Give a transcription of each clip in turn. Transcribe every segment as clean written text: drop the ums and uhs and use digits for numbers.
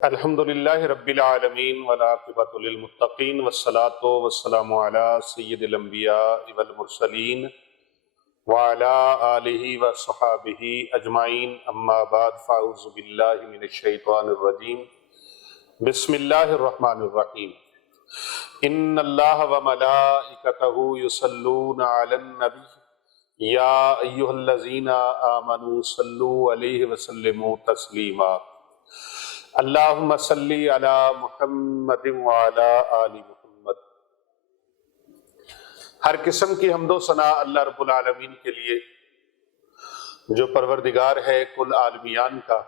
الحمدللہ رب العالمین والعاقبۃ للمتقین والصلاة والسلام علی سید الانبیاء والمرسلین وعلی آلہ وصحابہ اجمعین، اما بعد فاعوذ باللہ من الشیطان الرجیم، بسم اللہ الرحمن الرحیم۔ ان اللہ وملائکتہ یصلون علی النبی یا ایہا الذین آمنوا صلوا علیہ وسلموا تسلیما۔ اللہم صلی علی محمد وعلی آل محمد۔ ہر قسم کی حمد و ثنا اللہ رب العالمین کے لیے جو پروردگار ہے کل عالمیان کا۔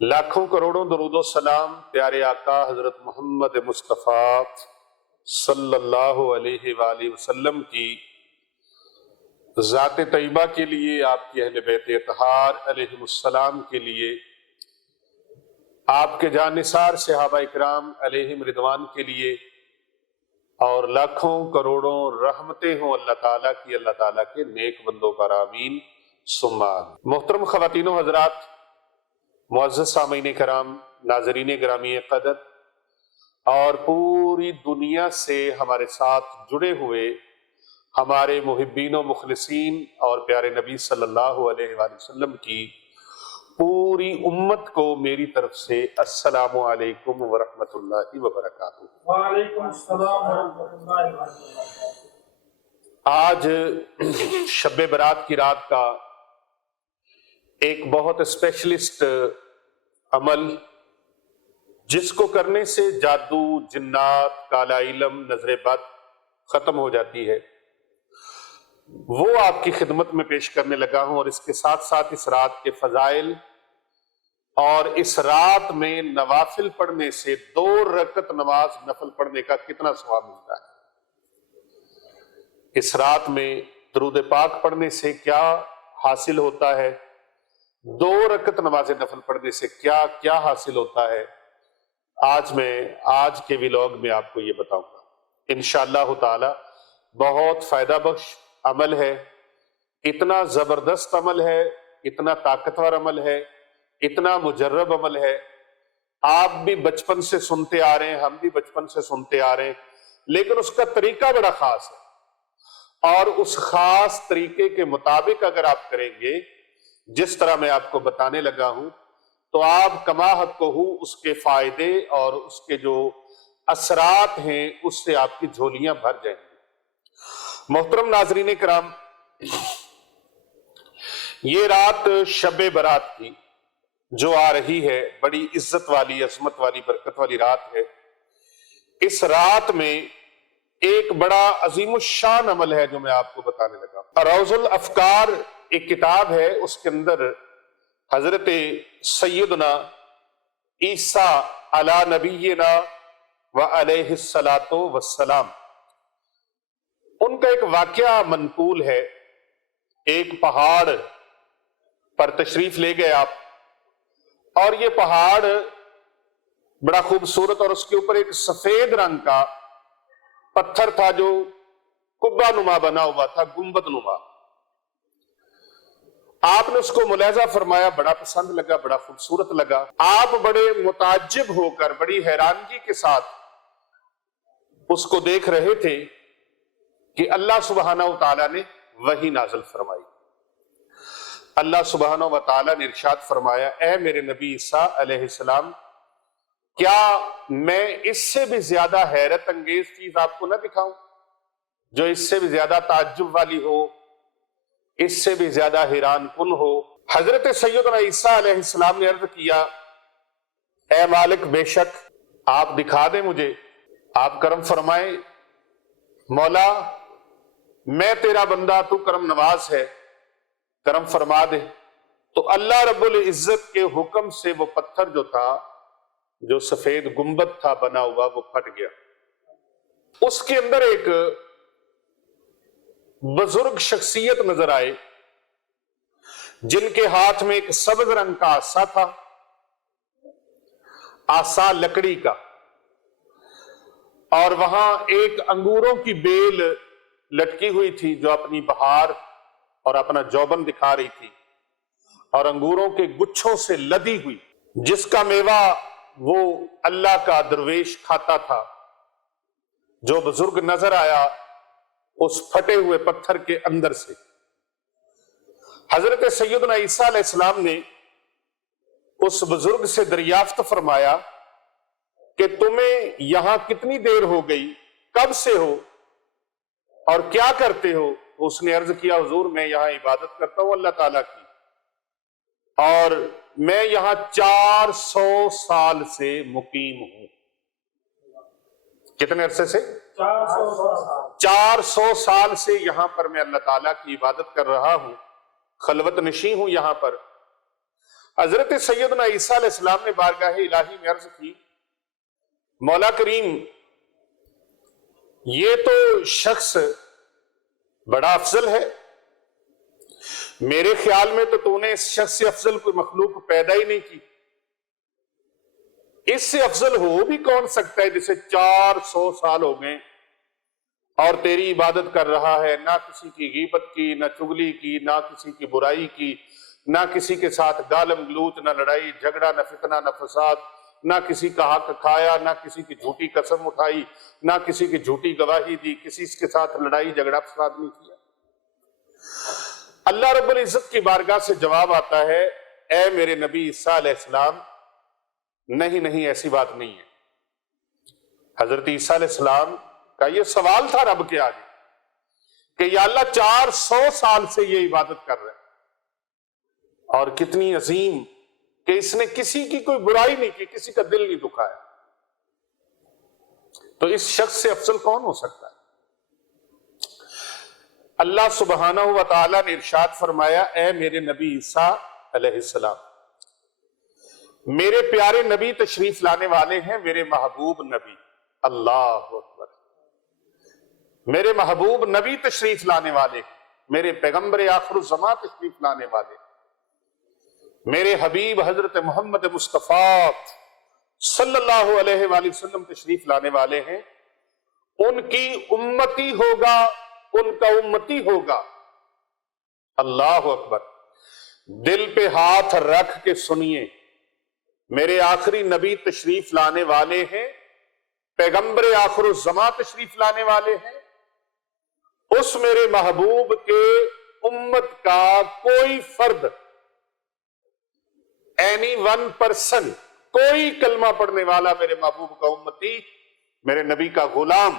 لاکھوں کروڑوں درود و سلام پیارے آقا حضرت محمد مصطفیٰ صلی اللہ علیہ وآلہ وسلم کی ذات طیبہ کے لیے، آپ کی اہل بیت اطہار علیہم السلام کے لیے، آپ کے جانثار صحابہ اکرام علیہم رضوان کے لیے، اور لاکھوں کروڑوں رحمتیں ہوں اللہ تعالیٰ کی، اللہ تعالیٰ کے نیک بندوں پر آمین ثم آمین۔ محترم خواتین و حضرات، معزز سامعین کرام، ناظرین گرامی قدر، اور پوری دنیا سے ہمارے ساتھ جڑے ہوئے ہمارے محبین و مخلصین اور پیارے نبی صلی اللہ علیہ وآلہ وسلم کی پوری امت کو میری طرف سے السلام علیکم ورحمۃ اللہ وبرکاتہ۔ وعلیکم السلام ورحمۃ اللہ وبرکاتہ۔ آج شب برات کی رات کا ایک بہت اسپیشلسٹ عمل، جس کو کرنے سے جادو، جنات، کالا علم، نظر بد ختم ہو جاتی ہے، وہ آپ کی خدمت میں پیش کرنے لگا ہوں، اور اس کے ساتھ ساتھ اس رات کے فضائل اور اس رات میں نوافل پڑھنے سے 2 رکعت نماز نفل پڑھنے کا کتنا ثواب ملتا ہے، اس رات میں درود پاک پڑھنے سے کیا حاصل ہوتا ہے، 2 رکعت نماز نفل پڑھنے سے کیا کیا حاصل ہوتا ہے، آج کے ویلاگ میں آپ کو یہ بتاؤں گا انشاءاللہ تعالی۔ بہت فائدہ بخش عمل ہے، اتنا زبردست عمل ہے، اتنا طاقتور عمل ہے، اتنا مجرب عمل ہے۔ آپ بھی بچپن سے سنتے آ رہے ہیں، ہم بھی بچپن سے سنتے آ رہے ہیں، لیکن اس کا طریقہ بڑا خاص ہے، اور اس خاص طریقے کے مطابق اگر آپ کریں گے جس طرح میں آپ کو بتانے لگا ہوں، تو آپ کما حق کو اس کے فائدے اور اس کے جو اثرات ہیں اس سے آپ کی جھولیاں بھر جائیں گی۔ محترم ناظرین کرام، یہ رات شب برات کی جو آ رہی ہے، بڑی عزت والی، عظمت والی، برکت والی رات ہے۔ اس رات میں ایک بڑا عظیم الشان عمل ہے جو میں آپ کو بتانے لگا۔ روض الافکار ایک کتاب ہے، اس کے اندر حضرت سیدنا عیسیٰ علی نبینا و علیہ الصلاۃ والسلام، ان کا ایک واقعہ منقول ہے۔ ایک پہاڑ پر تشریف لے گئے آپ، اور یہ پہاڑ بڑا خوبصورت، اور اس کے اوپر ایک سفید رنگ کا پتھر تھا جو قبہ نما بنا ہوا تھا، گنبد نما۔ آپ نے اس کو ملاحظہ فرمایا، بڑا پسند لگا، بڑا خوبصورت لگا۔ آپ بڑے متعجب ہو کر، بڑی حیرانگی کے ساتھ اس کو دیکھ رہے تھے کہ اللہ سبحانہ و تعالیٰ نے وحی نازل فرمائی۔ اللہ سبحانہ و تعالیٰ نے ارشاد فرمایا، اے میرے نبی عیسیٰ علیہ السلام، کیا میں اس سے بھی زیادہ حیرت انگیز چیز آپ کو نہ دکھاؤں، جو اس سے بھی زیادہ تعجب والی ہو، اس سے بھی زیادہ حیران کن ہو؟ حضرت سیدنا عیسیٰ علیہ السلام نے عرض کیا، اے مالک، بے شک آپ دکھا دیں مجھے، آپ کرم فرمائیں، مولا میں تیرا بندہ، تو کرم نواز ہے، کرم فرما دے۔ تو اللہ رب العزت کے حکم سے وہ پتھر جو تھا، جو سفید گنبد تھا بنا ہوا، وہ پھٹ گیا۔ اس کے اندر ایک بزرگ شخصیت نظر آئے، جن کے ہاتھ میں ایک سبز رنگ کا عصا تھا، عصا لکڑی کا، اور وہاں ایک انگوروں کی بیل لٹکی ہوئی تھی جو اپنی بہار اور اپنا جوبن دکھا رہی تھی، اور انگوروں کے گچھوں سے لدی ہوئی۔ جس کا میوہ وہ اللہ کا درویش کھاتا تھا، جو بزرگ نظر آیا اس پھٹے ہوئے پتھر کے اندر سے، حضرت سیدنا عیسیٰ علیہ السلام نے اس بزرگ سے دریافت فرمایا کہ تمہیں یہاں کتنی دیر ہو گئی، کب سے ہو اور کیا کرتے ہو؟ اس نے عرض کیا حضور میں یہاں عبادت کرتا ہوں اللہ تعالیٰ کی، اور میں یہاں 400 سال سے مقیم ہوں۔ کتنے عرصے سے؟ 400 سال سے یہاں پر میں اللہ تعالیٰ کی عبادت کر رہا ہوں، خلوت نشیں ہوں یہاں پر۔ حضرت سیدنا عیسیٰ علیہ السلام نے بارگاہ الہی میں عرض کی، مولا کریم یہ تو شخص بڑا افضل ہے، میرے خیال میں تو نے اس شخص سے افضل کوئی مخلوق پیدا ہی نہیں کی، اس سے افضل ہو بھی کون سکتا ہے جسے 400 سال ہو گئے اور تیری عبادت کر رہا ہے، نہ کسی کی غیبت کی، نہ چغلی کی، نہ کسی کی برائی کی، نہ کسی کے ساتھ گالم گلوچ، نہ لڑائی جھگڑا، نہ فتنہ، نہ فساد، نہ کسی کا حق کھایا، نہ کسی کی جھوٹی قسم اٹھائی، نہ کسی کی جھوٹی گواہی دی، کسی کے ساتھ لڑائی جھگڑا فساد نہیں کیا۔ اللہ رب العزت کی بارگاہ سے جواب آتا ہے، اے میرے نبی عیسیٰ علیہ السلام نہیں ایسی بات نہیں ہے۔ حضرت عیسیٰ علیہ السلام کا یہ سوال تھا رب کے آگے کہ یا اللہ 400 سال سے یہ عبادت کر رہے ہیں، اور کتنی عظیم کہ اس نے کسی کی کوئی برائی نہیں کی، کسی کا دل نہیں دکھایا، تو اس شخص سے افضل کون ہو سکتا ہے؟ اللہ سبحانہ و تعالیٰ نے ارشاد فرمایا، اے میرے نبی عیسیٰ علیہ السلام، میرے پیارے نبی تشریف لانے والے ہیں، میرے محبوب نبی، اللہ اکبر، میرے محبوب نبی تشریف لانے والے ہیں، میرے پیغمبر آخر الزماں تشریف لانے والے ہیں، میرے حبیب حضرت محمد مصطفیٰ صلی اللہ علیہ وآلہ وسلم تشریف لانے والے ہیں، ان کی امتی ہوگا، ان کا امتی ہوگا۔ اللہ اکبر، دل پہ ہاتھ رکھ کے سنیے، میرے آخری نبی تشریف لانے والے ہیں، پیغمبر آخر الزماں تشریف لانے والے ہیں، اس میرے محبوب کے امت کا کوئی فرد، اینی ون پرسن، کوئی کلمہ پڑھنے والا میرے محبوب کا امتی، میرے نبی کا غلام،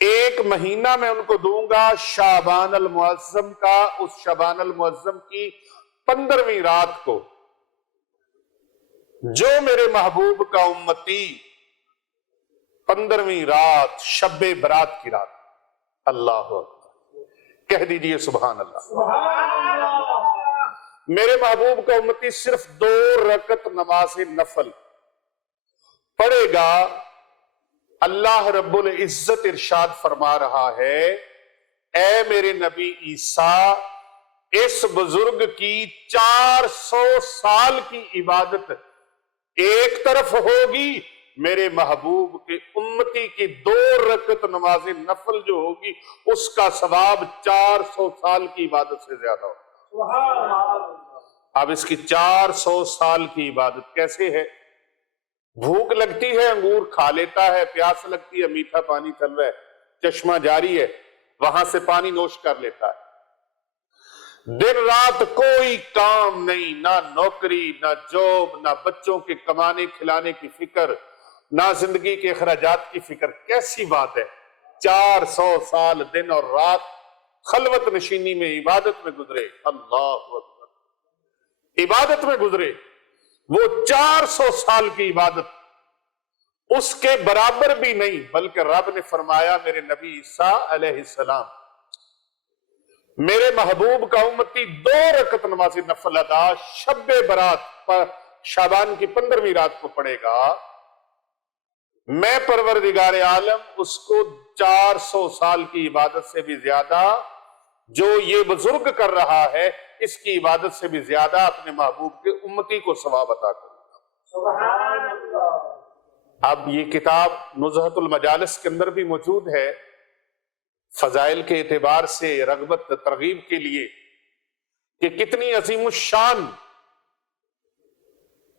1 مہینہ میں ان کو دوں گا شعبان المعظم کا، اس شعبان المعظم کی 15ویں رات کو، جو میرے محبوب کا امتی 15ویں رات شب برات کی رات، اللہ اکبر، کہہ دیجئے سبحان اللہ۔ میرے محبوب کا امتی صرف 2 رکعت نماز نفل پڑھے گا، اللہ رب العزت ارشاد فرما رہا ہے، اے میرے نبی عیسیٰ، اس بزرگ کی 400 سال کی عبادت ایک طرف ہوگی، میرے محبوب کے امتی کی 2 رکعت نماز نفل جو ہوگی اس کا ثواب 400 سال کی عبادت سے زیادہ ہوگا۔ اب اس کی 400 سال کی عبادت کیسے ہے؟ بھوک لگتی ہے انگور کھا لیتا ہے، پیاس لگتی ہے میٹھا پانی چل رہا ہے، چشمہ جاری ہے وہاں سے پانی نوش کر لیتا ہے، دن رات کوئی کام نہیں، نہ نوکری، نہ جاب، نہ بچوں کے کمانے کھلانے کی فکر، نہ زندگی کے اخراجات کی فکر۔ کیسی بات ہے، 400 سال دن اور رات خلوت نشینی میں عبادت میں گزرے، اللہ اکبر، عبادت میں گزرے، وہ 400 سال کی عبادت اس کے برابر بھی نہیں، بلکہ رب نے فرمایا میرے نبی عیسیٰ علیہ السلام، میرے محبوب کا امتی 2 رکعت نماز نفل ادا شب برات پر شعبان کی 15ویں رات کو پڑھے گا، میں پروردگار عالم اس کو 400 سال کی عبادت سے بھی زیادہ جو یہ بزرگ کر رہا ہے اس کی عبادت سے بھی زیادہ اپنے محبوب کے امتی کو ثواب عطا کروں گا۔ سبحان اللہ۔ اب یہ کتاب نزہۃ المجالس کے اندر بھی موجود ہے، فضائل کے اعتبار سے رغبت ترغیب کے لیے کہ کتنی عظیم الشان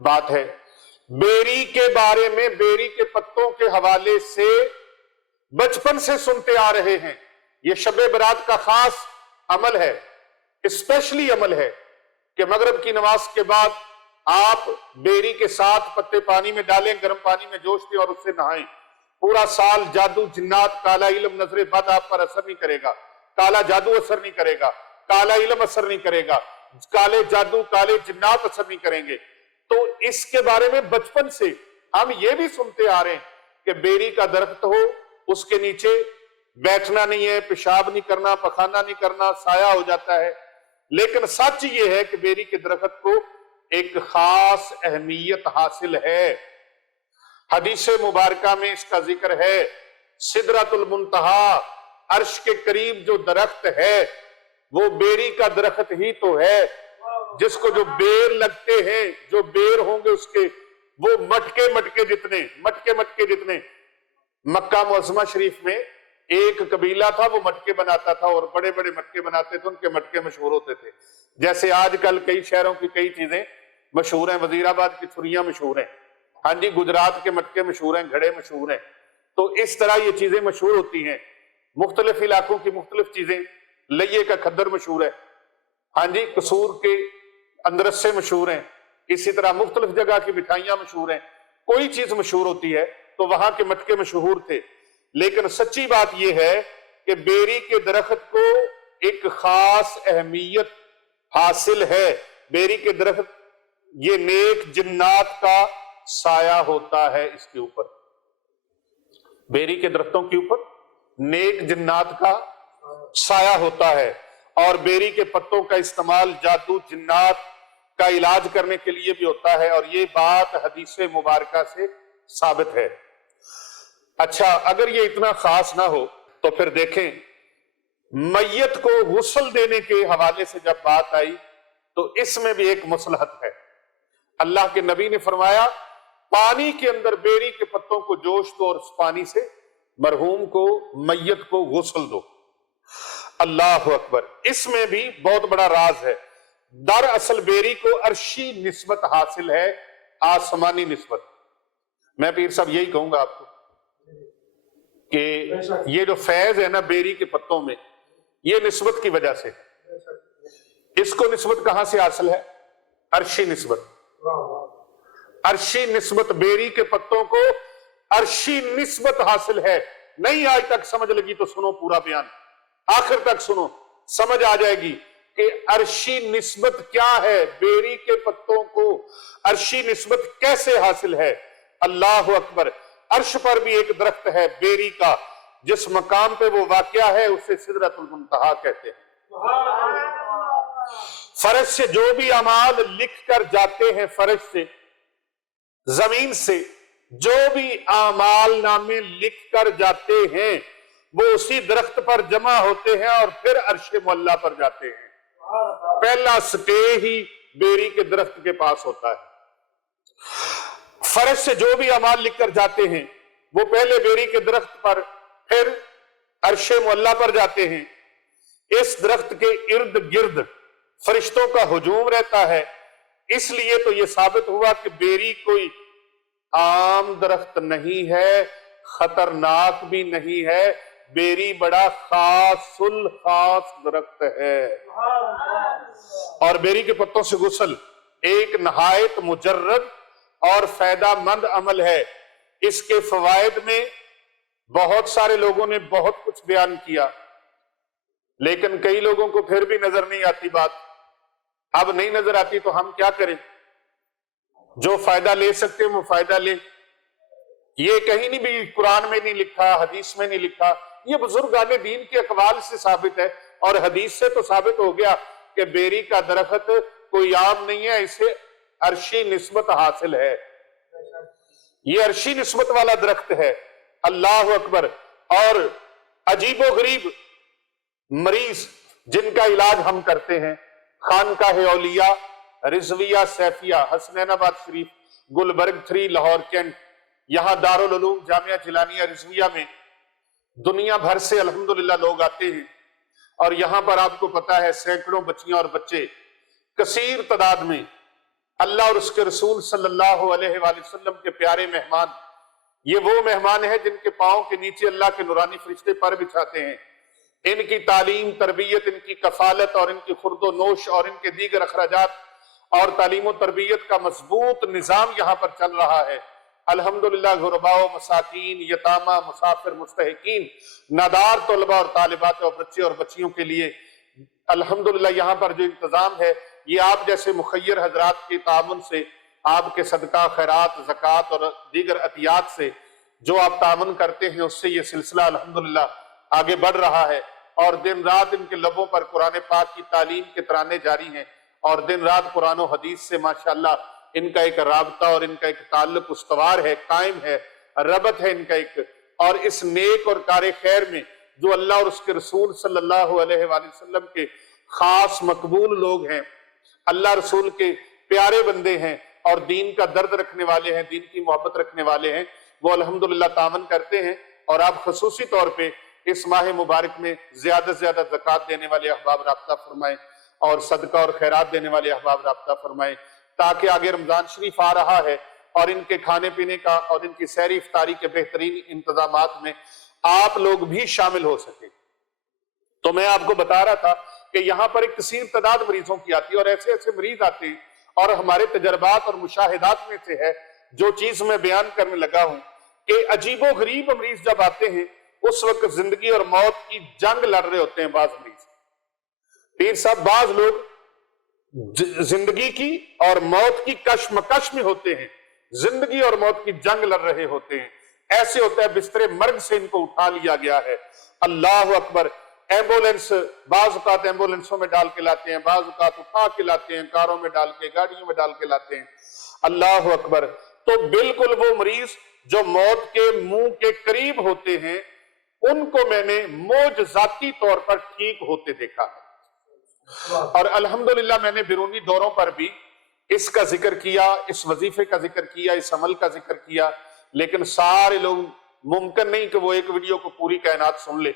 بات ہے. بیری کے بارے میں، بیری کے پتوں کے حوالے سے بچپن سے سنتے آ رہے ہیں. یہ شب برات کا خاص عمل ہے، اسپیشلی عمل ہے کہ مغرب کی نماز کے بعد آپ بیری کے ساتھ پتے پانی میں ڈالیں، گرم پانی میں جوش دیں اور اس سے نہائیں. پورا سال جادو، جنات، کالا علم، نظر بد آپ پر اثر نہیں کرے گا. کالا جادو اثر نہیں کرے گا، کالا علم اثر نہیں کرے گا، کالے جادو، کالے جنات اثر نہیں کریں گے. تو اس کے بارے میں بچپن سے ہم یہ بھی سنتے آ رہے ہیں کہ بیری کا درخت ہو، اس کے نیچے بیٹھنا نہیں ہے، پیشاب نہیں کرنا، پخانہ نہیں کرنا، سایہ ہو جاتا ہے. لیکن سچ یہ ہے کہ بیری کے درخت کو ایک خاص اہمیت حاصل ہے. حدیث مبارکہ میں اس کا ذکر ہے. سدرۃ المنتہا، عرش کے قریب جو درخت ہے وہ بیری کا درخت ہی تو ہے، جس کو جو بیر لگتے ہیں، جو بیر ہوں گے اس کے، وہ مٹکے جتنے. مکہ معظمہ شریف میں ایک قبیلہ تھا، وہ مٹکے بناتا تھا اور بڑے بڑے مٹکے بناتے تھے. ان کے مٹکے مشہور ہوتے تھے. جیسے آج کل کئی شہروں کی کئی چیزیں مشہور ہیں. وزیر آباد کی چھریاں مشہور ہیں، ہاں جی، گجرات کے مٹکے مشہور ہیں، گھڑے مشہور ہیں. تو اس طرح یہ چیزیں مشہور ہوتی ہیں. مختلف علاقوں کی مختلف چیزیں. لئیے کا کھدر مشہور ہے، ہاں جی، قصور کے اندرسے مشہور ہیں. اسی طرح مختلف جگہ کی مٹھائیاں مشہور ہیں. کوئی چیز مشہور ہوتی ہے تو وہاں کے مٹکے مشہور تھے. لیکن سچی بات یہ ہے کہ بیری کے درخت کو ایک خاص اہمیت حاصل ہے. بیری کے درخت یہ نیک جنات کا سایہ ہوتا ہے. اس کے اوپر، بیری کے درختوں کے اوپر نیک جنات کا سایہ ہوتا ہے. اور بیری کے پتوں کا استعمال جادو، جنات کا علاج کرنے کے لیے بھی ہوتا ہے. اور یہ بات حدیث مبارکہ سے ثابت ہے. اچھا، اگر یہ اتنا خاص نہ ہو تو پھر دیکھیں، میت کو غسل دینے کے حوالے سے جب بات آئی تو اس میں بھی ایک مصلحت ہے. اللہ کے نبی نے فرمایا پانی کے اندر بیری کے پتوں کو جوش دو اور اس پانی سے مرحوم کو، میت کو غسل دو. اللہ اکبر. اس میں بھی بہت بڑا راز ہے. دراصل بیری کو عرشی نسبت حاصل ہے، آسمانی نسبت. میں پیر صاحب یہی کہوں گا آپ کو کہ یہ جو فیض ہے نا بیری کے پتوں میں، یہ نسبت کی وجہ سے. اس کو نسبت کہاں سے حاصل ہے؟ عرشی نسبت. عرشی نسبت، بیری کے پتوں کو عرشی نسبت حاصل ہے. نہیں آج تک سمجھ لگی تو سنو پورا بیان، آخر تک سنو، سمجھ آ جائے گی کہ عرشی نسبت کیا ہے. بیری کے پتوں کو عرشی نسبت کیسے حاصل ہے؟ اللہ اکبر. عرش پر بھی ایک درخت ہے بیری کا، جس مقام پہ وہ واقعہ ہے اسے سدرۃ المنتہا کہتے ہیں. فرش سے جو بھی اعمال لکھ کر جاتے ہیں، فرش سے، زمین سے جو بھی اعمال نامے لکھ کر جاتے ہیں وہ اسی درخت پر جمع ہوتے ہیں اور پھر عرش معلیٰ پر جاتے ہیں. پہلا سٹے ہی بیری کے درخت کے پاس ہوتا ہے. فرش سے جو بھی اعمال لکھ کر جاتے ہیں وہ پہلے بیری کے درخت پر، پھر عرش معلیٰ پر جاتے ہیں. اس درخت کے ارد گرد فرشتوں کا ہجوم رہتا ہے. اس لیے تو یہ ثابت ہوا کہ بیری کوئی عام درخت نہیں ہے، خطرناک بھی نہیں ہے. بیری بڑا خاص الخاص درخت ہے. اور بیری کے پتوں سے غسل ایک نہایت مجرد اور فائدہ مند عمل ہے. اس کے فوائد میں بہت سارے لوگوں نے بہت کچھ بیان کیا، لیکن کئی لوگوں کو پھر بھی نظر نہیں آتی بات. اب نہیں نظر آتی تو ہم کیا کریں؟ جو فائدہ لے سکتے ہیں وہ فائدہ لیں. یہ کہیں نہیں بھی قرآن میں نہیں لکھا، حدیث میں نہیں لکھا، یہ بزرگان دین کے اقوال سے ثابت ہے. اور حدیث سے تو ثابت ہو گیا کہ بیری کا درخت کوئی عام نہیں ہے، اسے عرشی نسبت حاصل ہے. یہ عرشی نسبت والا درخت ہے. اللہ اکبر. اور عجیب و غریب مریض جن کا علاج ہم کرتے ہیں، خانقاہ اولیاء رضویہ سیفیہ، حسنین آباد شریف، گلبرگ 3 لاہور کینٹ، یہاں دارالعلوم جامعہ جیلانیہ رضویہ میں دنیا بھر سے الحمدللہ لوگ آتے ہیں. اور یہاں پر آپ کو پتا ہے سینکڑوں بچیاں اور بچے کثیر تعداد میں اللہ اور اس کے رسول صلی اللہ علیہ وآلہ وسلم کے پیارے مہمان، یہ وہ مہمان ہیں جن کے پاؤں کے نیچے اللہ کے نورانی فرشتے پر بچھاتے ہیں۔ ان کی تعلیم، تربیت، ان کی کفالت اور ان کی خورد و نوش اور ان کے دیگر اخراجات اور تعلیم و تربیت کا مضبوط نظام یہاں پر چل رہا ہے۔ الحمدللہ غرباء و مساکین، یتامہ، مسافر، مستحقین، نادار طلباء اور طالبات اور بچے اور بچیوں کے لیے الحمدللہ یہاں پر جو انتظام ہے یہ آپ جیسے مخیر حضرات کے تعاون سے، آپ کے صدقہ، خیرات، زکوٰۃ اور دیگر عطیات سے جو آپ تعاون کرتے ہیں اس سے یہ سلسلہ الحمدللہ آگے بڑھ رہا ہے، اور دن رات ان کے لبوں پر قرآن پاک کی تعلیم کے ترانے جاری ہیں، اور دن رات قرآن و حدیث سے ماشاءاللہ ان کا ایک رابطہ اور ان کا ایک تعلق استوار ہے، قائم ہے، ربط ہے ان کا ایک، اور اس نیک اور کار خیر میں جو اللہ اور اس کے رسول صلی اللہ علیہ وآلہ وسلم کے خاص مقبول لوگ ہیں، اللہ رسول کے پیارے بندے ہیں اور دین کا درد رکھنے والے ہیں، دین کی محبت رکھنے والے ہیں، وہ الحمدللہ تعاون کرتے ہیں۔ اور آپ خصوصی طور پہ اس ماہ مبارک میں زیادہ سے زیادہ زکوٰۃ دینے والے احباب رابطہ فرمائیں اور صدقہ اور خیرات دینے والے احباب رابطہ فرمائیں، تاکہ آگے رمضان شریف آ رہا ہے اور ان کے کھانے پینے کا اور ان کی سحری افطاری کے بہترین انتظامات میں آپ لوگ بھی شامل ہو سکیں۔ تو میں آپ کو بتا رہا تھا کہ یہاں پر ایک کثیر تعداد مریضوں کی آتی ہے، اور ایسے ایسے مریض آتے ہیں، اور ہمارے تجربات اور مشاہدات میں سے ہے جو چیز میں بیان کرنے لگا ہوں کہ عجیب و غریب مریض جب آتے ہیں اس وقت زندگی اور موت کی جنگ لڑ رہے ہوتے ہیں بعض مریض۔ پیر صاحب، بعض لوگ زندگی کی اور موت کی کشمکش میں ہوتے ہیں، زندگی اور موت کی جنگ لڑ رہے ہوتے ہیں، ایسے ہوتا ہے بستر مرگ سے ان کو اٹھا لیا گیا ہے۔ اللہ اکبر! ایمبولینس، بعض اوقات ایمبولینسوں میں ڈال کے لاتے ہیں، بعض اوقات اٹھا کے لاتے ہیں، کاروں میں ڈال کے، گاڑیوں میں ڈال کے لاتے ہیں۔ اللہ اکبر! تو بالکل وہ مریض جو موت کے منہ کے قریب ہوتے ہیں ان کو میں نے معجزاتی طور پر ٹھیک ہوتے دیکھا ہے، اور الحمدللہ میں نے بیرونی دوروں پر بھی اس کا ذکر کیا، اس وظیفے کا ذکر کیا، اس عمل کا ذکر کیا، لیکن سارے لوگ ممکن نہیں کہ وہ ایک ویڈیو کو پوری کائنات سن لے۔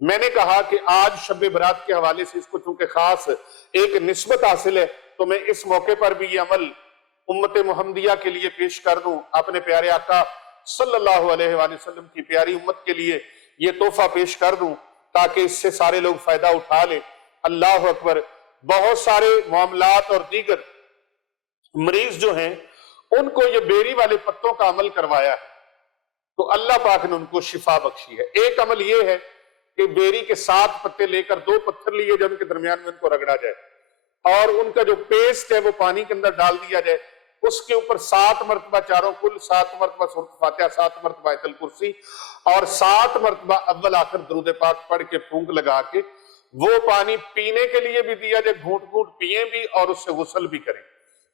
میں نے کہا کہ آج شب برات کے حوالے سے اس کو چونکہ خاص ایک نسبت حاصل ہے تو میں اس موقع پر بھی یہ عمل امت محمدیہ کے لیے پیش کر دوں، اپنے پیارے آقا صلی اللہ علیہ وآلہ وسلم کی پیاری امت کے لیے یہ تحفہ پیش کر دوں تاکہ اس سے سارے لوگ فائدہ اٹھا لیں۔ اللہ اکبر! بہت سارے معاملات اور دیگر مریض جو ہیں ان کو یہ بیری والے پتوں کا عمل کروایا ہے تو اللہ پاک نے ان کو شفا بخشی ہے۔ ایک عمل یہ ہے کہ بیری کے 7 پتے لے کر 2 پتھر لیے جائے، ان کے درمیان میں ان کو رگڑا جائے اور ان کا جو پیسٹ ہے وہ پانی کے اندر ڈال دیا جائے، اس کے اوپر 7 مرتبہ چاروں کل، 7 مرتبہ سورۃ فاتحہ، 7 مرتبہ آیت الکرسی اور 7 مرتبہ اول آخر درود پاک پڑھ کے پھونک لگا کے وہ پانی پینے کے لیے بھی دیا جائے، گھونٹ گھونٹ پیئیں بھی اور اس سے غسل بھی کریں،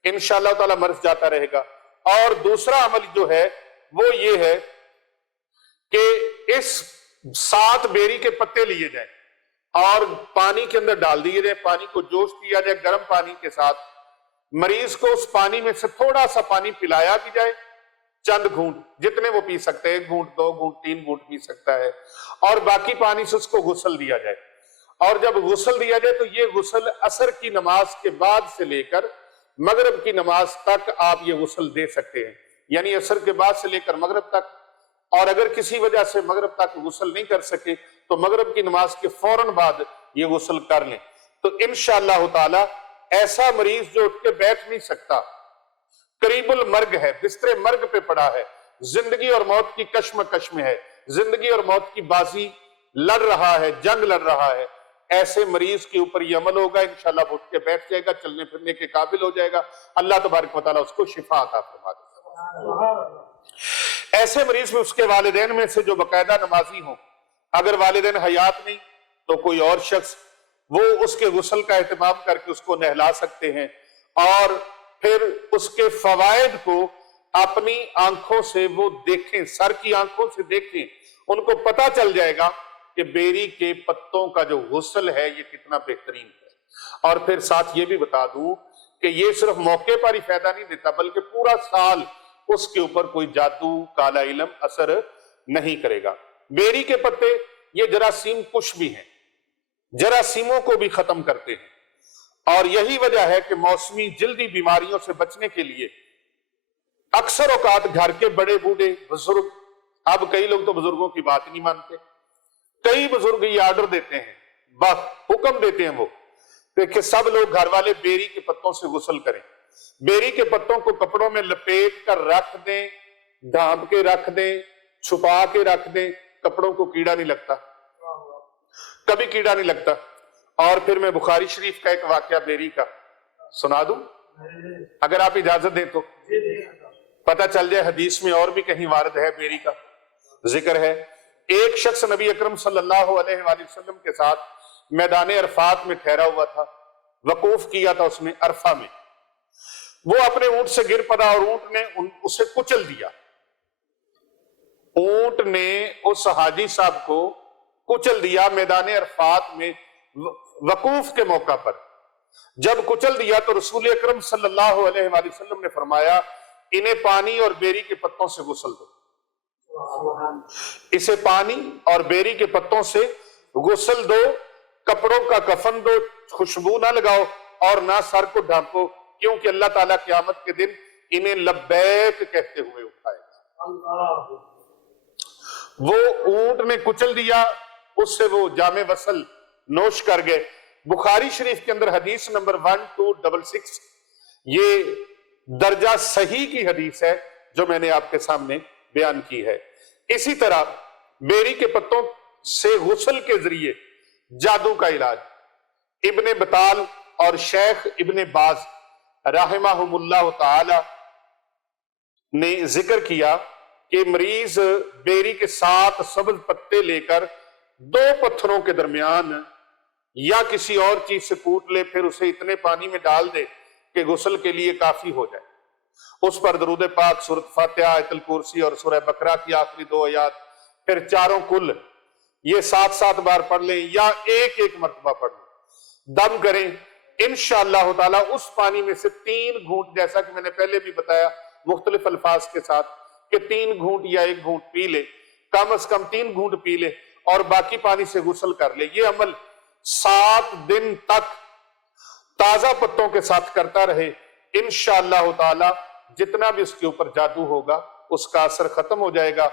انشاءاللہ تعالی مرض جاتا رہے گا۔ اور دوسرا عمل جو ہے وہ یہ ہے کہ اس 7 بیری کے پتے لیے جائیں اور پانی کے اندر ڈال دیے جائے، پانی کو جوش دیا جائے گرم پانی کے ساتھ، مریض کو اس پانی میں سے تھوڑا سا پانی پلایا بھی جائے، چند گھونٹ جتنے وہ پی سکتے ہیں، 1 گھونٹ 2 گھونٹ 3 گھونٹ پی سکتا ہے، اور باقی پانی سے اس کو غسل دیا جائے۔ اور جب غسل دیا جائے تو یہ غسل عصر کی نماز کے بعد سے لے کر مغرب کی نماز تک آپ یہ غسل دے سکتے ہیں، یعنی عصر کے بعد سے لے کر مغرب تک، اور اگر کسی وجہ سے مغرب تک غسل نہیں کر سکے تو مغرب کی نماز کے فوراً بعد یہ غسل کر لیں۔ تو انشاءاللہ تعالی ایسا مریض جو اٹھ کے بیٹھ نہیں سکتا، قریب المرگ ہے، بستر مرگ پہ پڑا ہے، زندگی اور موت کی کشمکش میں ہے، زندگی اور موت کی بازی لڑ رہا ہے، جنگ لڑ رہا ہے، ایسے مریض کے اوپر یہ عمل ہوگا، انشاءاللہ وہ اٹھ کے بیٹھ جائے گا، چلنے پھرنے کے قابل ہو جائے گا، اللہ تبارک و تعالیٰ اس کو شفا عطا فرما دے۔ ایسے مریض میں اس کے والدین میں سے جو باقاعدہ نمازی ہوں، اگر والدین حیات نہیں تو کوئی اور شخص وہ اس کے غسل کا اہتمام کر کے اس کو نہلا سکتے ہیں، اور پھر اس کے فوائد کو اپنی آنکھوں سے وہ دیکھیں، سر کی آنکھوں سے دیکھیں، ان کو پتہ چل جائے گا کہ بیری کے پتوں کا جو غسل ہے یہ کتنا بہترین ہے۔ اور پھر ساتھ یہ بھی بتا دوں کہ یہ صرف موقع پر ہی فائدہ نہیں دیتا بلکہ پورا سال اس کے اوپر کوئی جادو کالا علم اثر نہیں کرے گا۔ بیری کے پتے یہ جراثیم کش بھی ہیں، جراثیموں کو بھی ختم کرتے ہیں، اور یہی وجہ ہے کہ موسمی جلدی بیماریوں سے بچنے کے لیے اکثر اوقات گھر کے بڑے بوڑھے بزرگ، اب کئی لوگ تو بزرگوں کی بات نہیں مانتے، کئی بزرگ یہ آرڈر دیتے ہیں، بس حکم دیتے ہیں وہ کہ سب لوگ گھر والے بیری کے پتوں سے غسل کریں۔ بیری کے پتوں کو کپڑوں میں لپیٹ کر رکھ دیں، ڈھانپ کے رکھ دیں، چھپا کے رکھ دیں، کپڑوں کو کیڑا نہیں لگتا، کبھی کیڑا نہیں لگتا۔ اور پھر میں بخاری شریف کا ایک واقعہ بیری کا سنا دوں اگر آپ اجازت دیں تو، پتہ چل جائے حدیث میں اور بھی کہیں وارد ہے، بیری کا ذکر ہے۔ ایک شخص نبی اکرم صلی اللہ علیہ وآلہ وسلم کے ساتھ میدان عرفات میں ٹھہرا ہوا تھا، وقوف کیا تھا اس نے عرفہ میں۔ وہ اپنے اونٹ سے گر پڑا اور اونٹ نے اسے کچل دیا، اونٹ نے اس حاجی صاحب کو کچل دیا میدان عرفات میں وقوف کے موقع پر۔ جب کچل دیا تو رسول اکرم صلی اللہ علیہ وآلہ وسلم نے فرمایا انہیں پانی اور بیری کے پتوں سے غسل دو، اسے پانی اور بیری کے پتوں سے غسل دو، کپڑوں کا کفن دو، خوشبو نہ لگاؤ اور نہ سر کو ڈھانپو، کیونکہ اللہ تعالیٰ قیامت کے دن انہیں لبیک کہتے ہوئے اٹھائے گا۔ وہ اونٹ نے کچل دیا، اس سے وہ جام وصل نوش کر گئے۔ بخاری شریف کے اندر حدیث نمبر 1266، یہ درجہ صحیح کی حدیث ہے جو میں نے آپ کے سامنے بیان کی ہے۔ اسی طرح بیری کے پتوں سے غسل کے ذریعے جادو کا علاج، ابن بطال اور شیخ ابن باز رحمہم اللہ تعالی نے ذکر کیا کہ مریض بیری کے 7 سبز پتے لے کر 2 پتھروں کے درمیان یا کسی اور چیز سے کوٹ لے، پھر اسے اتنے پانی میں ڈال دے کہ غسل کے لیے کافی ہو جائے، اس پر درود پاک، سورۃ فاتحہ، آیت الکرسی اور سورہ بقرہ کی آخری 2 آیات، پھر چاروں کل یہ 7 بار پڑھ لیں یا ایک مرتبہ پڑھ لیں، دم کریں، انشاءاللہ تعالیٰ اس پانی میں سے 3 گھونٹ، جیسا کہ میں نے پہلے بھی بتایا مختلف الفاظ کے ساتھ کہ 3 گھونٹ یا 1 گھونٹ پی لے، کم از کم 3 گھونٹ پی لے اور باقی پانی سے غسل کر لے۔ یہ عمل 7 دن تک تازہ پتوں کے ساتھ کرتا رہے، انشاءاللہ تعالی جتنا بھی اس کے اوپر جادو ہوگا اس کا اثر ختم ہو جائے گا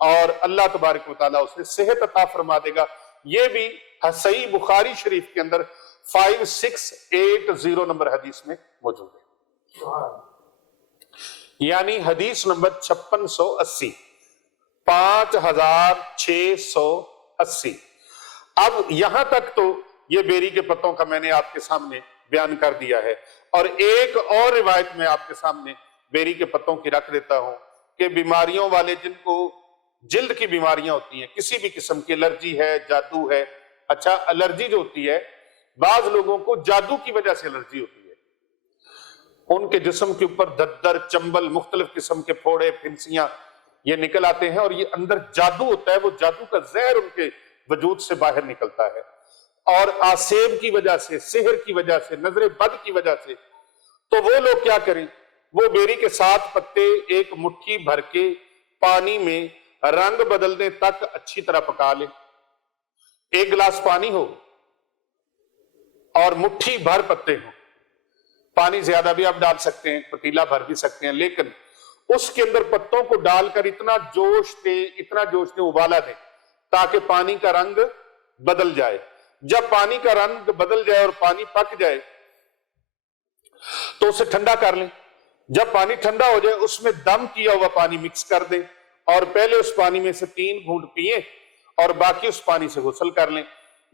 اور اللہ تبارک و تعالیٰ اسے صحت عطا فرما دے گا۔ یہ بھی صحیح بخاری شریف کے اندر 5680 نمبر حدیث میں موجود ہے، یعنی حدیث نمبر 5680، 5680۔ اب یہاں تک تو یہ بیری کے پتوں کا میں نے آپ کے سامنے بیان کر دیا ہے، اور ایک اور روایت میں آپ کے سامنے بیری کے پتوں کی رکھ دیتا ہوں کہ بیماریوں والے، جن کو جلد کی بیماریاں ہوتی ہیں، کسی بھی قسم کی الرجی ہے، جادو ہے، اچھا الرجی جو ہوتی ہے، بعض لوگوں کو جادو کی وجہ سے الرجی ہوتی ہے، ان کے جسم کے اوپر ددر، چنبل، مختلف قسم کے پھوڑے، پھنسیاں یہ نکل آتے ہیں، اور یہ اندر جادو ہوتا ہے، وہ جادو کا زہر ان کے وجود سے باہر نکلتا ہے، اور آسیب کی وجہ سے، سحر کی وجہ سے، نظر بد کی وجہ سے۔ تو وہ لوگ کیا کریں، وہ بیری کے 7 پتے ایک مٹھی بھر کے پانی میں رنگ بدلنے تک اچھی طرح پکا لیں۔ 1 گلاس پانی ہو اور مٹھی بھر پتے ہوں، پانی زیادہ بھی آپ ڈال سکتے ہیں، پتیلا بھر بھی سکتے ہیں، لیکن اس کے اندر پتوں کو ڈال کر اتنا جوش دیں ابالا دیں تاکہ پانی کا رنگ بدل جائے۔ جب پانی کا رنگ بدل جائے اور پانی پک جائے تو اسے ٹھنڈا کر لیں۔ جب پانی ٹھنڈا ہو جائے اس میں دم کیا ہوا پانی مکس کر دیں، اور پہلے اس پانی میں سے 3 گھونٹ پیئیں اور باقی اس پانی سے غسل کر لیں۔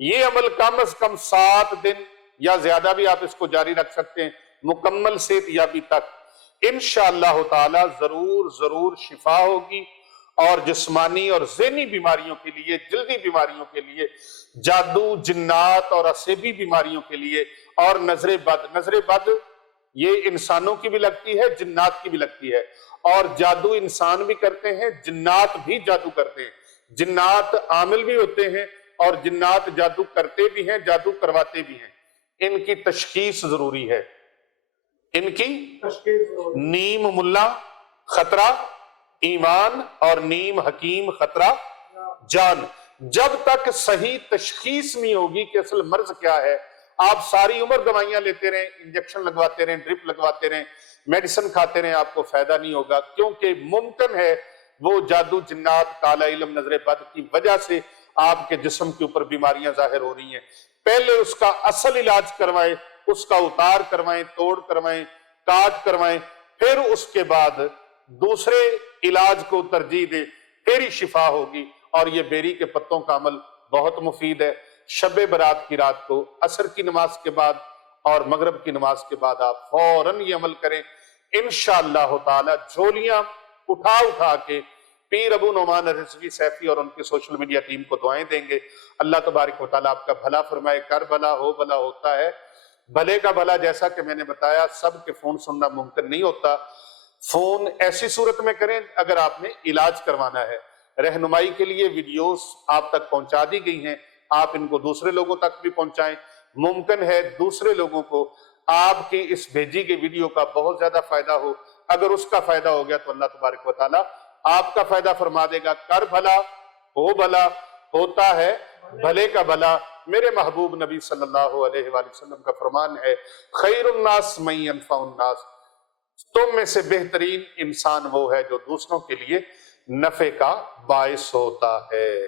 یہ عمل کم از کم 7 دن یا زیادہ بھی آپ اس کو جاری رکھ سکتے ہیں، مکمل صحت یابی تک انشاءاللہ تعالی ضرور شفا ہوگی، اور جسمانی اور ذہنی بیماریوں کے لیے، جلدی بیماریوں کے لیے، جادو، جنات اور عصبی بیماریوں کے لیے، اور نظر بد یہ انسانوں کی بھی لگتی ہے، جنات کی بھی لگتی ہے، اور جادو انسان بھی کرتے ہیں، جنات بھی جادو کرتے ہیں، جنات عامل بھی ہوتے ہیں اور جنات جادو کرتے بھی ہیں، جادو کرواتے بھی ہیں۔ ان کی تشخیص ضروری ہے، ان کی نیم ملا خطرہ ایمان اور نیم حکیم خطرہ جان۔ جب تک صحیح تشخیص نہیں ہوگی کہ اصل مرض کیا ہے آپ ساری عمر دوائیاں لیتے رہیں، انجیکشن لگواتے رہیں، ڈرپ لگواتے رہیں، میڈیسن کھاتے رہیں، آپ کو فائدہ نہیں ہوگا، کیونکہ ممکن ہے وہ جادو، جنات، کالا علم، نظر بد کی وجہ سے آپ کے جسم کے اوپر بیماریاں ظاہر ہو رہی ہیں۔ پہلے اس کا اصل علاج کروائیں، اس کا اتار کروائیں، توڑ کروائیں، کاٹ کروائیں، پھر اس کے بعد دوسرے علاج کو ترجیح دیں، پھر ہی شفا ہوگی۔ اور یہ بیری کے پتوں کا عمل بہت مفید ہے۔ شب برات کی رات کو عصر کی نماز کے بعد اور مغرب کی نماز کے بعد آپ فوراً یہ عمل کریں، انشاءاللہ تعالی جھولیاں اٹھا اٹھا کے پیر ابو نعمان رضوی سیفی اور ان کی سوشل میڈیا ٹیم کو دعائیں دیں گے۔ اللہ تبارک و تعالیٰ آپ کا بھلا فرمائے۔ کر بھلا ہو بھلا ہوتا ہے، بھلے کا بھلا جیسا کہ میں نے بتایا سب کے فون سننا ممکن نہیں ہوتا۔ فون ایسی صورت میں کریں اگر آپ نے علاج کروانا ہے۔ رہنمائی کے لیے ویڈیوز آپ تک پہنچا دی گئی ہیں، آپ ان کو دوسرے لوگوں تک بھی پہنچائیں۔ ممکن ہے دوسرے لوگوں کو آپ کی اس بھیجی گئی ویڈیو کا بہت زیادہ فائدہ ہو، اگر اس کا فائدہ ہو گیا تو اللہ تبارک و تعالیٰ آپ کا فائدہ فرما دے گا۔ کر بھلا ہو بھلا ہوتا ہے، بھلے کا بھلا۔ میرے محبوب نبی صلی اللہ علیہ وآلہ وسلم کا فرمان ہے، خیر الناس من ينفع الناس، تم میں سے بہترین انسان وہ ہے جو دوسروں کے لیے نفع کا باعث ہوتا ہے۔